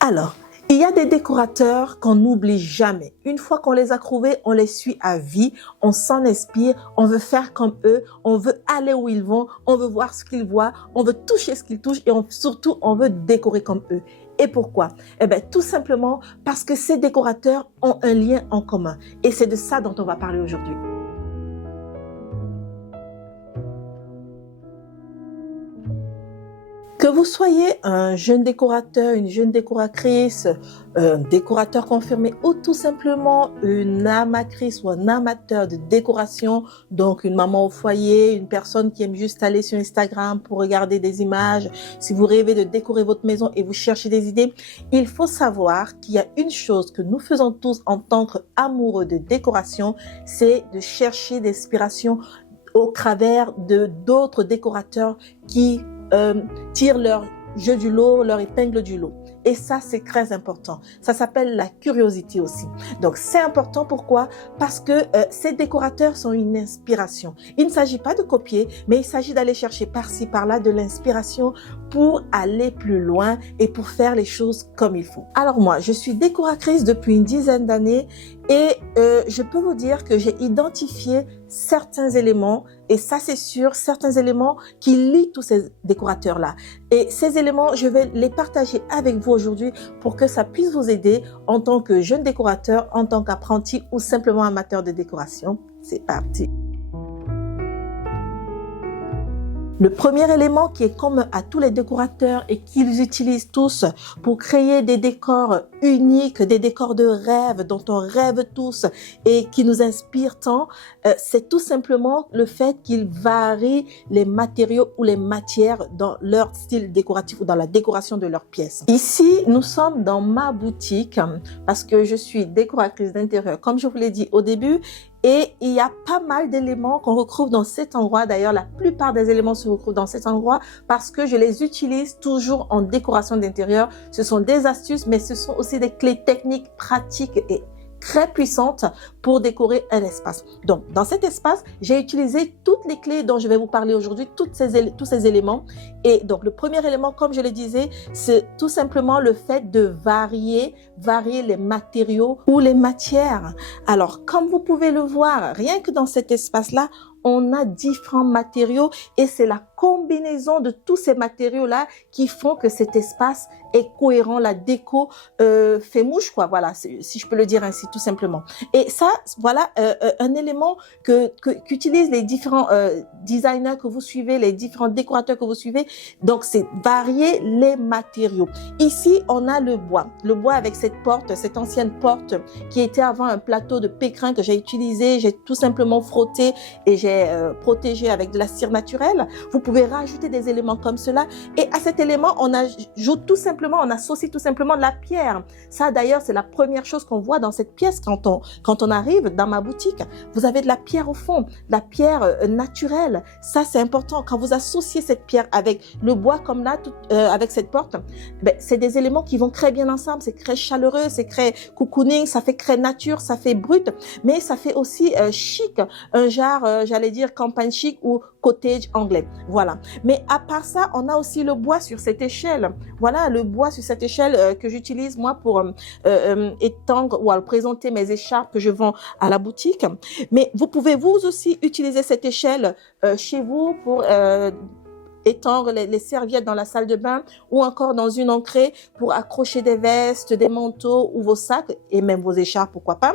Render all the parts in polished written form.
Alors, il y a des décorateurs qu'on n'oublie jamais. Une fois qu'on les a trouvés, on les suit à vie, on s'en inspire, on veut faire comme eux, on veut aller où ils vont, on veut voir ce qu'ils voient, on veut toucher ce qu'ils touchent et surtout, on veut décorer comme eux. Et pourquoi? Eh bien, tout simplement parce que ces décorateurs ont un lien en commun. Et c'est de ça dont on va parler aujourd'hui. Que vous soyez un jeune décorateur, une jeune décoratrice, un décorateur confirmé ou tout simplement une amatrice ou un amateur de décoration, donc une maman au foyer, une personne qui aime juste aller sur Instagram pour regarder des images, si vous rêvez de décorer votre maison et vous cherchez des idées, il faut savoir qu'il y a une chose que nous faisons tous en tant qu'amoureux de décoration, c'est de chercher d'inspiration au travers de d'autres décorateurs qui tirent leur jeu du lot, leur épingle du lot. Et ça, c'est très important. Ça s'appelle la curiosité aussi. Donc, c'est important. Pourquoi? Parce que ces décorateurs sont une inspiration. Il ne s'agit pas de copier, mais il s'agit d'aller chercher par-ci, par-là de l'inspiration pour aller plus loin et pour faire les choses comme il faut. Alors moi, je suis décoratrice depuis une dizaine d'années et je peux vous dire que j'ai identifié certains éléments, et ça c'est sûr, certains éléments qui lient tous ces décorateurs-là. Et ces éléments, je vais les partager avec vous aujourd'hui pour que ça puisse vous aider en tant que jeune décorateur, en tant qu'apprenti ou simplement amateur de décoration. C'est parti! Le premier élément qui est commun à tous les décorateurs et qu'ils utilisent tous pour créer des décors uniques, des décors de rêve dont on rêve tous et qui nous inspirent tant, c'est tout simplement le fait qu'ils varient les matériaux ou les matières dans leur style décoratif ou dans la décoration de leurs pièces. Ici, nous sommes dans ma boutique parce que je suis décoratrice d'intérieur, comme je vous l'ai dit au début. Et il y a pas mal d'éléments qu'on retrouve dans cet endroit. D'ailleurs, la plupart des éléments se retrouvent dans cet endroit parce que je les utilise toujours en décoration d'intérieur. Ce sont des astuces, mais ce sont aussi des clés techniques, pratiques et très puissantes pour décorer un espace. Donc, dans cet espace, j'ai utilisé toutes les clés dont je vais vous parler aujourd'hui, tous ces éléments. Et donc, le premier élément, comme je le disais, c'est tout simplement le fait de varier les matériaux ou les matières. Alors, comme vous pouvez le voir, rien que dans cet espace-là, on a différents matériaux et c'est la combinaison de tous ces matériaux-là qui font que cet espace est cohérent, la déco fait mouche, quoi. Voilà, si je peux le dire ainsi, tout simplement. Et ça, voilà un élément qu'utilisent les différents designers que vous suivez, les différents décorateurs que vous suivez. Donc, c'est varier les matériaux. Ici, on a le bois avec cette porte, cette ancienne porte qui était avant un plateau de pécrin que j'ai utilisé. J'ai tout simplement frotté et j'ai protégé avec de la cire naturelle. Vous pouvez rajouter des éléments comme cela. Et à cet élément, on ajoute tout simplement, on associe tout simplement de la pierre. Ça, d'ailleurs, c'est la première chose qu'on voit dans cette pièce quand on arrive dans ma boutique. Vous avez de la pierre au fond, de la pierre naturelle. Ça, c'est important. Quand vous associez cette pierre avec le bois comme là, avec cette porte, ben, c'est des éléments qui vont très bien ensemble. C'est très chaleureux, c'est très cocooning, ça fait très nature, ça fait brut, mais ça fait aussi chic, un genre, j'allais dire campagne chic ou cottage anglais. Voilà. Mais à part ça, on a aussi le bois sur cette échelle. Voilà, le bois sur cette échelle que j'utilise moi pour étendre ou présenter mes écharpes que je vends à la boutique. Mais vous pouvez vous aussi utiliser cette échelle chez vous pour étendre les serviettes dans la salle de bain ou encore dans une entrée pour accrocher des vestes, des manteaux ou vos sacs et même vos écharpes, pourquoi pas.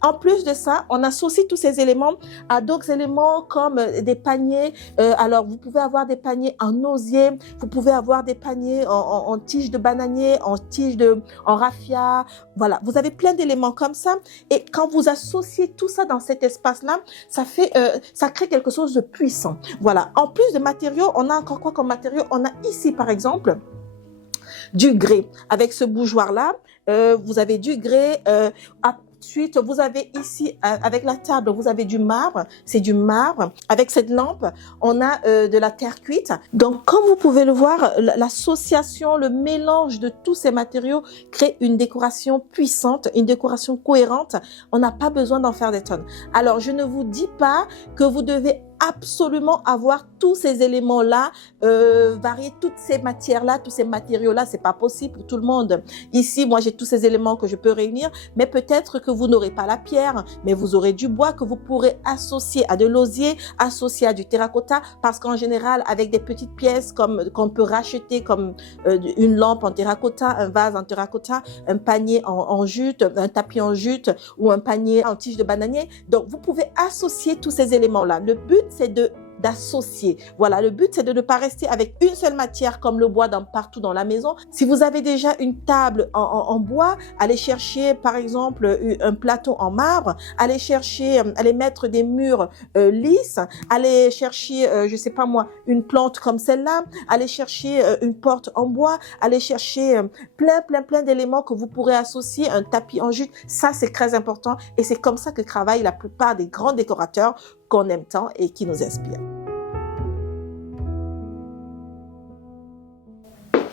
En plus de ça, on associe tous ces éléments à d'autres éléments comme des paniers. Alors, vous pouvez avoir des paniers en osier, vous pouvez avoir des paniers en tige de bananier, en raffia. Voilà, vous avez plein d'éléments comme ça. Et quand vous associez tout ça dans cet espace-là, ça crée quelque chose de puissant. Voilà. En plus de matériaux, on a encore quoi comme matériaux? On a ici, par exemple, du grès. Avec ce bougeoir-là, vous avez du grès. Ensuite, vous avez ici, avec la table, vous avez du marbre. C'est du marbre. Avec cette lampe, on a de la terre cuite. Donc, comme vous pouvez le voir, l'association, le mélange de tous ces matériaux crée une décoration puissante, une décoration cohérente. On n'a pas besoin d'en faire des tonnes. Alors, je ne vous dis pas que vous devez absolument avoir tous ces éléments-là, varier toutes ces matières-là, tous ces matériaux-là. C'est pas possible pour tout le monde. Ici, moi, j'ai tous ces éléments que je peux réunir, mais peut-être que vous n'aurez pas la pierre, mais vous aurez du bois que vous pourrez associer à de l'osier, associer à du terracotta, parce qu'en général, avec des petites pièces comme qu'on peut racheter, comme une lampe en terracotta, un vase en terracotta, un panier en jute, un tapis en jute ou un panier en tige de bananier. Donc, vous pouvez associer tous ces éléments-là. Le but, c'est d'associer. Voilà, le but, c'est de ne pas rester avec une seule matière comme le bois partout dans la maison. Si vous avez déjà une table en bois, allez chercher, par exemple, un plateau en marbre, allez mettre des murs lisses, allez chercher, je sais pas moi, une plante comme celle-là, allez chercher une porte en bois, allez chercher plein d'éléments que vous pourrez associer, un tapis en jute. Ça, c'est très important et c'est comme ça que travaillent la plupart des grands décorateurs qu'on aime tant et qui nous inspirent.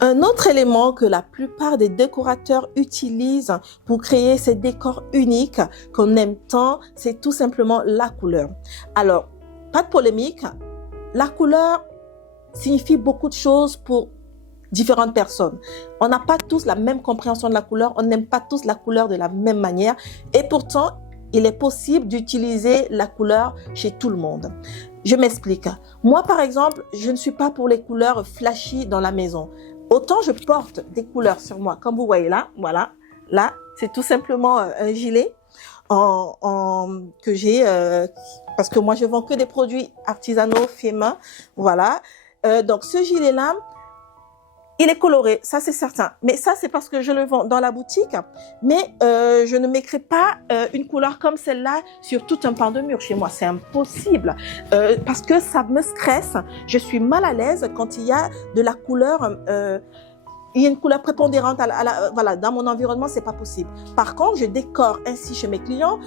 Un autre élément que la plupart des décorateurs utilisent pour créer ces décors uniques qu'on aime tant, c'est tout simplement la couleur. Alors, pas de polémique, la couleur signifie beaucoup de choses pour différentes personnes. On n'a pas tous la même compréhension de la couleur, on n'aime pas tous la couleur de la même manière et pourtant, il est possible d'utiliser la couleur chez tout le monde. Je m'explique. Moi, par exemple, je ne suis pas pour les couleurs flashy dans la maison. Autant je porte des couleurs sur moi, comme vous voyez là, voilà. Là, c'est tout simplement un gilet que j'ai, parce que moi, je vends que des produits artisanaux, faits main, voilà. Donc, ce gilet-là, il est coloré, ça c'est certain. Mais ça, c'est parce que je le vends dans la boutique. Mais je ne mettrai pas une couleur comme celle-là sur tout un pan de mur chez moi. C'est impossible. Parce que ça me stresse. Je suis mal à l'aise quand il y a de la couleur... il y a une couleur prépondérante voilà, dans mon environnement, c'est pas possible. Par contre, je décore ainsi chez mes clients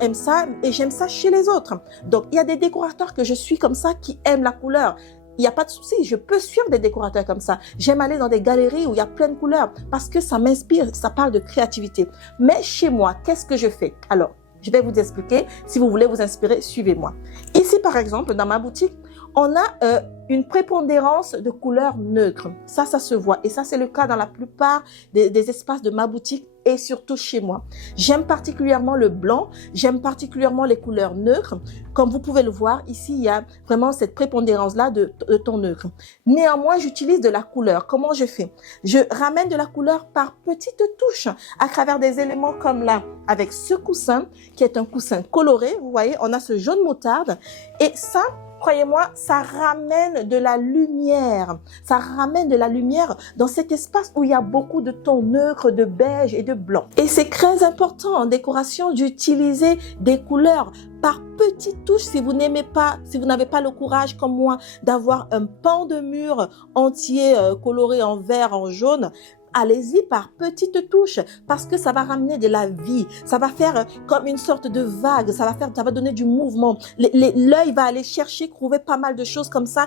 aiment ça et j'aime ça chez les autres. Donc, il y a des décorateurs que je suis comme ça qui aiment la couleur. Il n'y a pas de souci, je peux suivre des décorateurs comme ça. J'aime aller dans des galeries où il y a plein de couleurs parce que ça m'inspire, ça parle de créativité. Mais chez moi, qu'est-ce que je fais? Alors, je vais vous expliquer. Si vous voulez vous inspirer, suivez-moi. Ici, par exemple, dans ma boutique, on a une prépondérance de couleurs neutres. Ça se voit. Et ça, c'est le cas dans la plupart des espaces de ma boutique et surtout chez moi. J'aime particulièrement le blanc. J'aime particulièrement les couleurs neutres. Comme vous pouvez le voir, ici, il y a vraiment cette prépondérance-là de ton neutre. Néanmoins, j'utilise de la couleur. Comment je fais? Je ramène de la couleur par petites touches à travers des éléments comme là, avec ce coussin, qui est un coussin coloré. Vous voyez, on a ce jaune moutarde. Et ça, croyez-moi, ça ramène de la lumière. Ça ramène de la lumière dans cet espace où il y a beaucoup de tons neutres, de beige et de blanc. Et c'est très important en décoration d'utiliser des couleurs par petites touches. Si vous n'aimez pas, si vous n'avez pas le courage comme moi d'avoir un pan de mur entier coloré en vert, en jaune, allez-y par petites touches parce que ça va ramener de la vie. Ça va faire comme une sorte de vague. Ça va donner du mouvement. L'œil va aller chercher, trouver pas mal de choses comme ça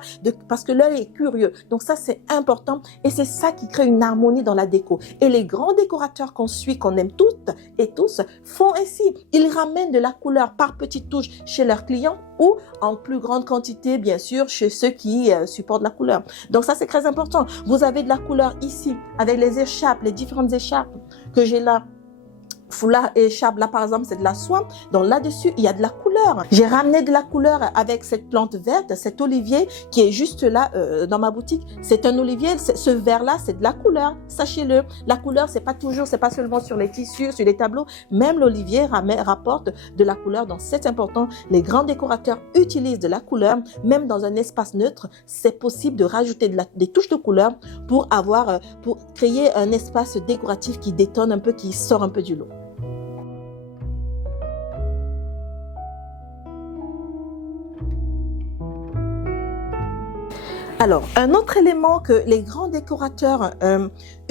parce que l'œil est curieux. Donc ça, c'est important et c'est ça qui crée une harmonie dans la déco. Et les grands décorateurs qu'on suit, qu'on aime toutes et tous, font ainsi. Ils ramènent de la couleur par petites touches chez leurs clients ou en plus grande quantité, bien sûr, chez ceux qui supportent la couleur. Donc ça, c'est très important. Vous avez de la couleur ici, avec les écharpes, les différentes écharpes que j'ai là. Foulard et écharpe, là par exemple, c'est de la soie. Donc là-dessus, il y a de la couleur. J'ai ramené de la couleur avec cette plante verte, cet olivier qui est juste là dans ma boutique. C'est un olivier, ce vert-là, c'est de la couleur. Sachez-le, la couleur, c'est pas seulement sur les tissus, sur les tableaux. Même l'olivier rapporte de la couleur. Donc c'est important. Les grands décorateurs utilisent de la couleur, même dans un espace neutre. C'est possible de rajouter des touches de couleur pour créer un espace décoratif qui détonne un peu, qui sort un peu du lot. Alors, un autre élément que les grands décorateurs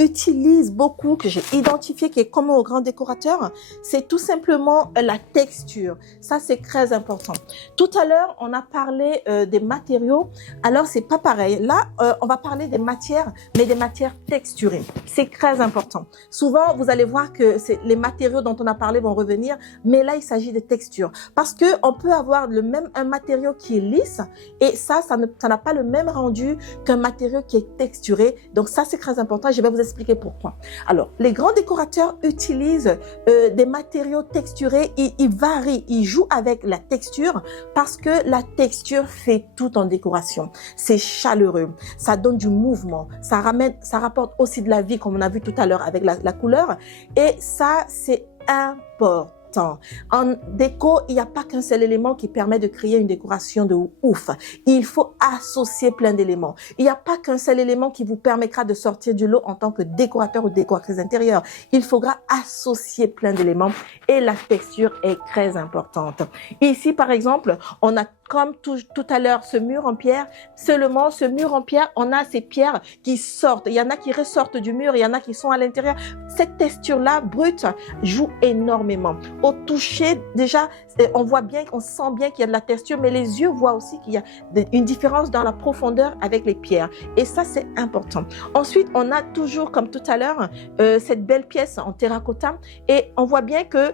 utilise beaucoup, que j'ai identifié, qui est commun aux grands décorateurs, c'est tout simplement la texture. Ça, c'est très important. Tout à l'heure, on a parlé des matériaux. Alors, c'est pas pareil. Là, on va parler des matières, mais des matières texturées. C'est très important. Souvent, vous allez voir que les matériaux dont on a parlé vont revenir, mais là, il s'agit de textures. Parce que on peut avoir un matériau qui est lisse, et ça n'a pas le même rendu qu'un matériau qui est texturé. Donc ça, c'est très important. Je vais vous expliquer pourquoi. Alors, les grands décorateurs utilisent des matériaux texturés. Ils varient, ils jouent avec la texture parce que la texture fait tout en décoration. C'est chaleureux, ça donne du mouvement, ça rapporte aussi de la vie, comme on a vu tout à l'heure avec la couleur. Et ça, c'est important. En déco, il n'y a pas qu'un seul élément qui permet de créer une décoration de ouf. Il faut associer plein d'éléments. Il n'y a pas qu'un seul élément qui vous permettra de sortir du lot en tant que décorateur ou décoratrice intérieure. Il faudra associer plein d'éléments et la texture est très importante. Ici, par exemple, on a comme tout à l'heure, ce mur en pierre, seulement ce mur en pierre, on a ces pierres qui sortent. Il y en a qui ressortent du mur, il y en a qui sont à l'intérieur. Cette texture-là, brute, joue énormément. Au toucher, déjà, on voit bien, on sent bien qu'il y a de la texture, mais les yeux voient aussi qu'il y a une différence dans la profondeur avec les pierres. Et ça, c'est important. Ensuite, on a toujours, comme tout à l'heure, cette belle pièce en terracotta. Et on voit bien que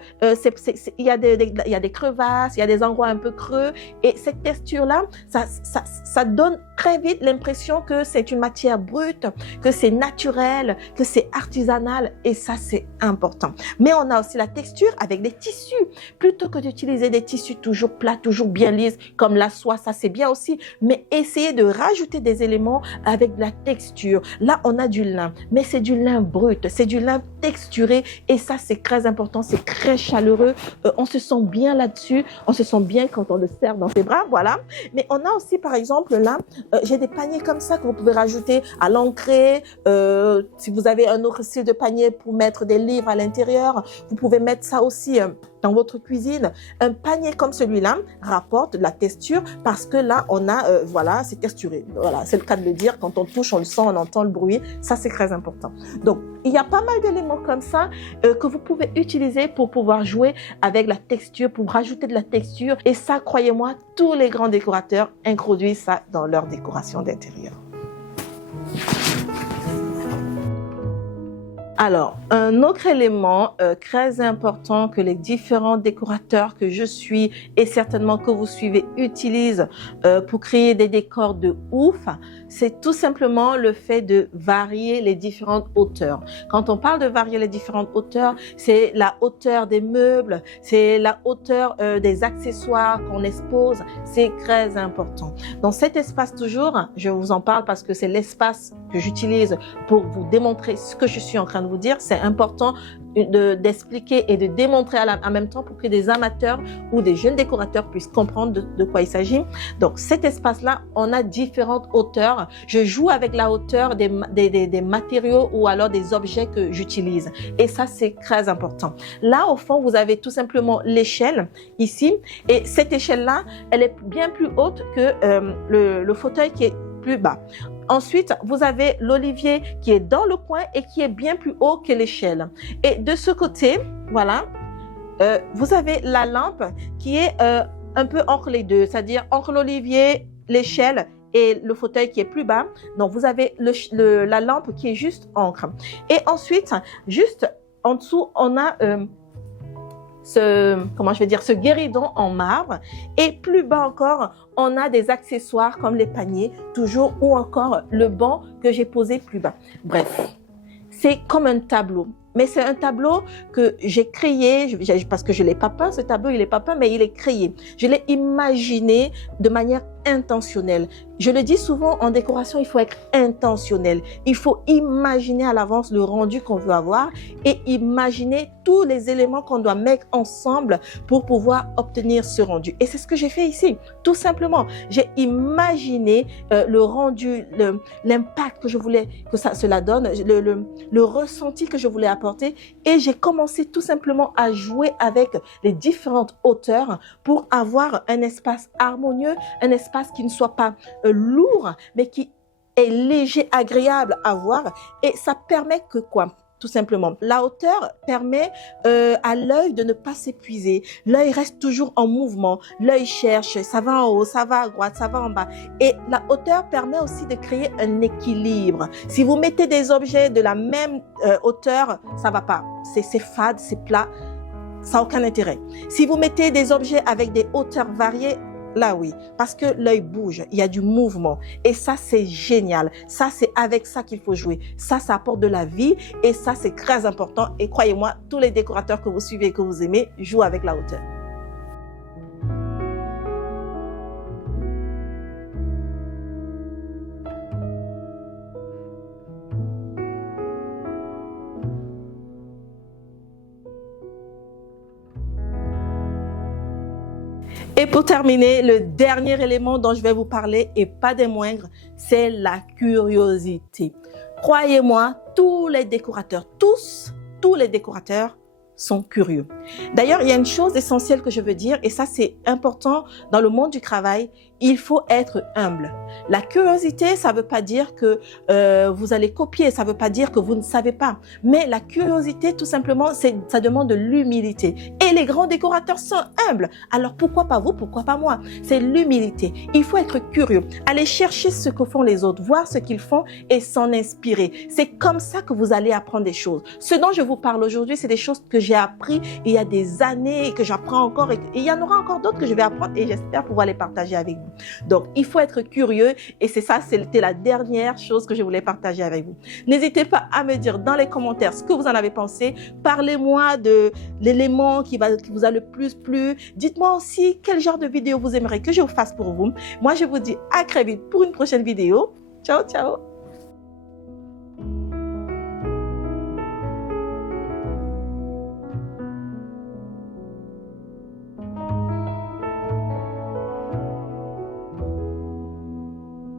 il y a des crevasses, il y a des endroits un peu creux. Et cette texture-là, ça donne très vite l'impression que c'est une matière brute, que c'est naturel, que c'est artisanal. Et ça, c'est important. Mais on a aussi la texture avec des tissus. Plutôt que d'utiliser des tissus toujours plats, toujours bien lisses, comme la soie, ça c'est bien aussi. Mais essayez de rajouter des éléments avec de la texture. Là, on a du lin, mais c'est du lin brut, c'est du lin texturé. Et ça, c'est très important, c'est très chaleureux. On se sent bien là-dessus. On se sent bien quand on le serre dans ses bras, voilà. Mais on a aussi, par exemple, là, j'ai des paniers comme ça que vous pouvez rajouter à l'entrée. Si vous avez un autre style de panier pour mettre des livres à l'intérieur, vous pouvez mettre ça aussi dans votre cuisine. Un panier comme celui-là rapporte de la texture parce que là, on a, voilà, c'est texturé. Voilà, c'est le cas de le dire. Quand on touche, on le sent, on entend le bruit. Ça, c'est très important. Donc, il y a pas mal d'éléments comme ça que vous pouvez utiliser pour pouvoir jouer avec la texture, pour rajouter de la texture. Et ça, croyez-moi, tous les grands décorateurs introduisent ça dans leur décoration d'intérieur. Alors, un autre élément très important que les différents décorateurs que je suis et certainement que vous suivez utilisent pour créer des décors de ouf, c'est tout simplement le fait de varier les différentes hauteurs. Quand on parle de varier les différentes hauteurs, c'est la hauteur des meubles, c'est la hauteur des accessoires qu'on expose, c'est très important. Dans cet espace toujours, je vous en parle parce que c'est l'espace que j'utilise pour vous démontrer ce que je suis en train de vous dire. C'est important d'expliquer et de démontrer en même temps pour que des amateurs ou des jeunes décorateurs puissent comprendre de quoi il s'agit. Donc cet espace-là, on a différentes hauteurs. Je joue avec la hauteur des matériaux ou alors des objets que j'utilise. Et ça, c'est très important. Là, au fond, vous avez tout simplement l'échelle ici. Et cette échelle-là, elle est bien plus haute que le fauteuil qui est plus bas. Ensuite, vous avez l'olivier qui est dans le coin et qui est bien plus haut que l'échelle. Et de ce côté, voilà, vous avez la lampe qui est un peu entre les deux, c'est-à-dire entre l'olivier, l'échelle et le fauteuil qui est plus bas. Donc, vous avez la lampe qui est juste encre. Et ensuite, juste en dessous, on a ce guéridon en marbre. Et plus bas encore, on a des accessoires comme les paniers, toujours, ou encore le banc que j'ai posé plus bas. Bref, c'est comme un tableau. Mais c'est un tableau que j'ai créé, parce que je ne l'ai pas peint, ce tableau, il n'est pas peint, mais il est créé. Je l'ai imaginé de manière intentionnelle. Je le dis souvent, en décoration, il faut être intentionnel. Il faut imaginer à l'avance le rendu qu'on veut avoir et imaginer tous les éléments qu'on doit mettre ensemble pour pouvoir obtenir ce rendu. Et c'est ce que j'ai fait ici, tout simplement. J'ai imaginé le rendu, l'impact que je voulais que cela donne, le ressenti que je voulais apporter. Et j'ai commencé tout simplement à jouer avec les différentes hauteurs pour avoir un espace harmonieux, un espace qui ne soit pas lourd, mais qui est léger, agréable à voir et ça permet que quoi? Tout simplement. La hauteur permet à l'œil de ne pas s'épuiser. L'œil reste toujours en mouvement. L'œil cherche, ça va en haut, ça va à droite, ça va en bas. Et la hauteur permet aussi de créer un équilibre. Si vous mettez des objets de la même hauteur, ça va pas. C'est fade, c'est plat, ça n'a aucun intérêt. Si vous mettez des objets avec des hauteurs variées, là oui, parce que l'œil bouge, il y a du mouvement et ça c'est génial. Ça c'est avec ça qu'il faut jouer. Ça apporte de la vie et ça c'est très important et croyez-moi, tous les décorateurs que vous suivez et que vous aimez jouent avec la hauteur. Et pour terminer, le dernier élément dont je vais vous parler, et pas des moindres, c'est la curiosité. Croyez-moi, tous les décorateurs, tous les décorateurs sont curieux. D'ailleurs, il y a une chose essentielle que je veux dire, et ça c'est important dans le monde du travail, il faut être humble. La curiosité, ça ne veut pas dire que vous allez copier, ça ne veut pas dire que vous ne savez pas. Mais la curiosité, tout simplement, ça demande de l'humilité. Et les grands décorateurs sont humbles. Alors pourquoi pas vous, pourquoi pas moi? C'est l'humilité. Il faut être curieux, aller chercher ce que font les autres, voir ce qu'ils font et s'en inspirer. C'est comme ça que vous allez apprendre des choses. Ce dont je vous parle aujourd'hui, c'est des choses que j'ai appris il y a des années et que j'apprends encore. Et il y en aura encore d'autres que je vais apprendre et j'espère pouvoir les partager avec vous. Donc, il faut être curieux et c'est ça, c'était la dernière chose que je voulais partager avec vous. N'hésitez pas à me dire dans les commentaires ce que vous en avez pensé. Parlez-moi de l'élément qui vous a le plus plu. Dites-moi aussi quel genre de vidéo vous aimeriez que je vous fasse pour vous. Moi, je vous dis à très vite pour une prochaine vidéo. Ciao, ciao!